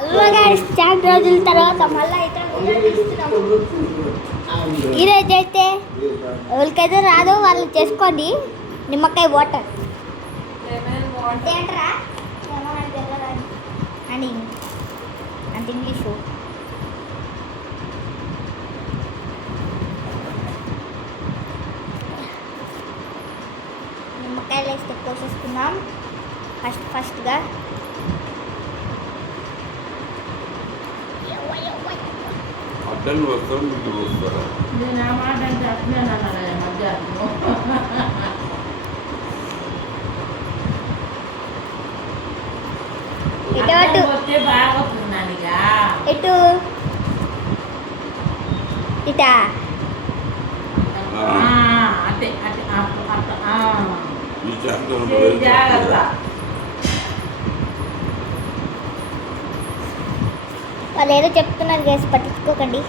Hello guys, చాలా రోజుల తర్వాత మళ్ళీ అయితే ఈరోజు అయితే ఎవరికైతే రాదో వాళ్ళు చేసుకోండి నిమ్మకాయ వాటర్ ఏంట్రా అని అంటే ఇంగ్లీషు. నిమ్మకాయలు వేస్తే కోసేసుకుందాం ఫస్ట్గా. అడ్డలు వస్తారు, మీకు వస్తారా? నేను ఆ మాట అంటే అట్లే అన్నాను మధ్యాహ్నం. వస్తే బాగా వస్తున్నాను ఇక. ఎటు ఇటా అదే అదే ఈ చేస్తాను జాగ్రత్త. వాళ్ళు ఏదో చెప్తున్నారు గైస్, పట్టించుకోకండి.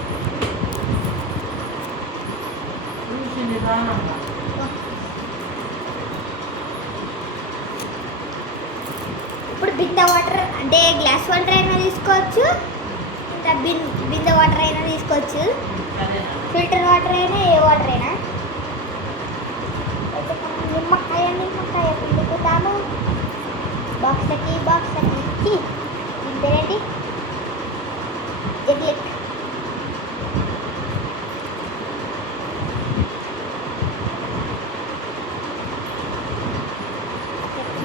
ఇప్పుడు బిందె వాటర్ అంటే గ్లాస్ వాటర్ అయినా తీసుకోవచ్చు, ఇంకా బిందె వాటర్ అయినా తీసుకోవచ్చు, ఫిల్టర్ వాటర్ అయినా ఏ వాటర్ అయినా. నిమ్మకాయ పిండుకుందాము. బాక్స్కి ఇంతేనండి. జగ్లిక్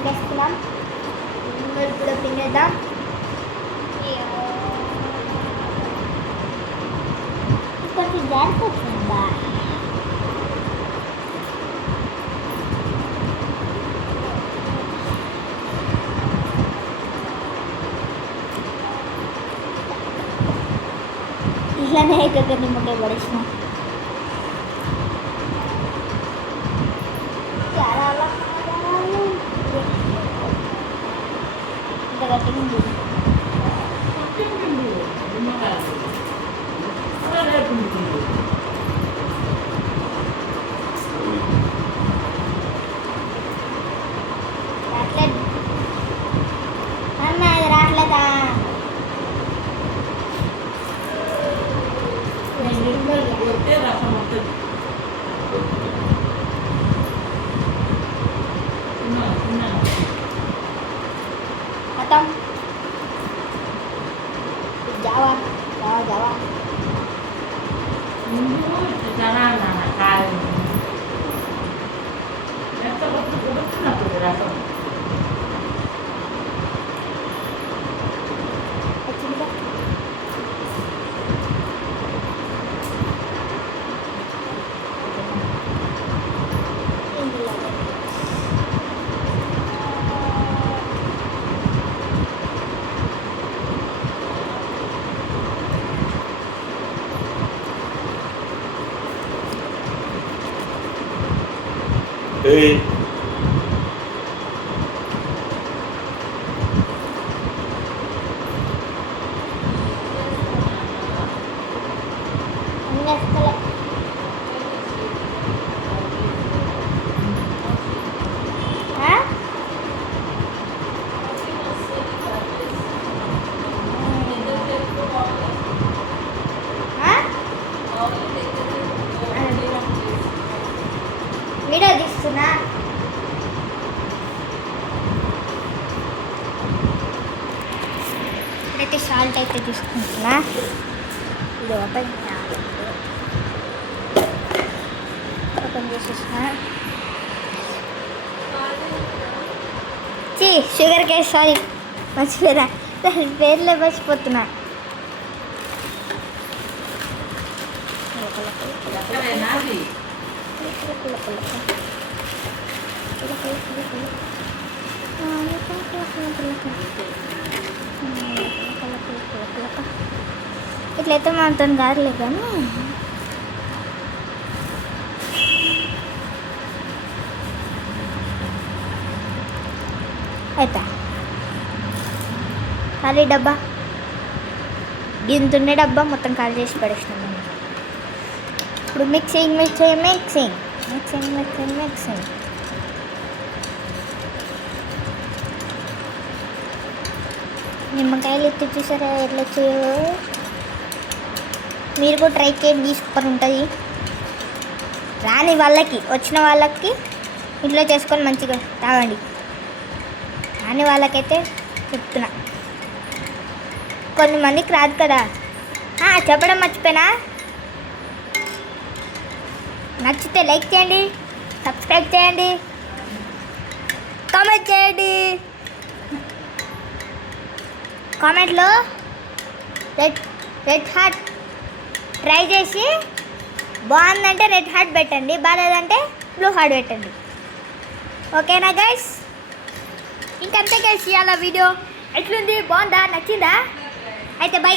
వేసుకున్నాం. ఇప్పుడు పిండేద్దాం. కొంచెం జాగ్రత్త వచ్చిందా? ఇలానే ఇక్కడ నిమ్మకాయ పడేసిన ఇంత గట్టింది. రాట్లేదు అన్న, ఇది రాట్లేదా? రసం వస్తుంది. ఖతం. జావా జావా జావా కాదు ఎంత వస్తున్నప్పుడు రసం వచ్చిందిగా. Hey. వీడియో తీస్తున్నా. ఇప్పుడైతే సాల్ట్ అయితే తీసుకుంటున్నా. ఇది ఓపెన్ చేసేసిన. షుగర్ కేస్, సారీ మర్చిపోయినా, దాని పేర్లే మర్చిపోతున్నా. ఇట్లయితే మనతో కాదులే కానీ అయితే ఖాళీ డబ్బా గింతుండే డబ్బా మొత్తం ఖాళీ చేసి పడేసినాం. ఇప్పుడు mixing mixing mixing mixing mixing mixing నిమ్మకాయలు ఎత్తి చూసారా ఎట్లా వచ్చాయో. మీరు కూడా ట్రై చేయండి, సూపర్ ఉంటుంది. రాని వాళ్ళకి, వచ్చిన వాళ్ళకి ఇంట్లో చేసుకొని మంచిగా తాగండి. రాని వాళ్ళకైతే చెప్తున్నా, కొంతమందికి రాదు కదా. చెప్పడం మర్చిపోయినా, నచ్చితే లైక్ చేయండి, సబ్స్క్రైబ్ చేయండి, కామెంట్ చేయండి. కామెంట్లో రెడ్ హార్ట్ ట్రై చేసి బాగుందంటే రెడ్ హార్ట్ పెట్టండి, బాగాలేదంటే బ్లూ హార్ట్ పెట్టండి. ఓకేనా గైస్? ఇంకంతే గైస్, ఇవాళ వీడియో ఎట్లుంది, బాగుందా, నచ్చిందా? అయితే బై.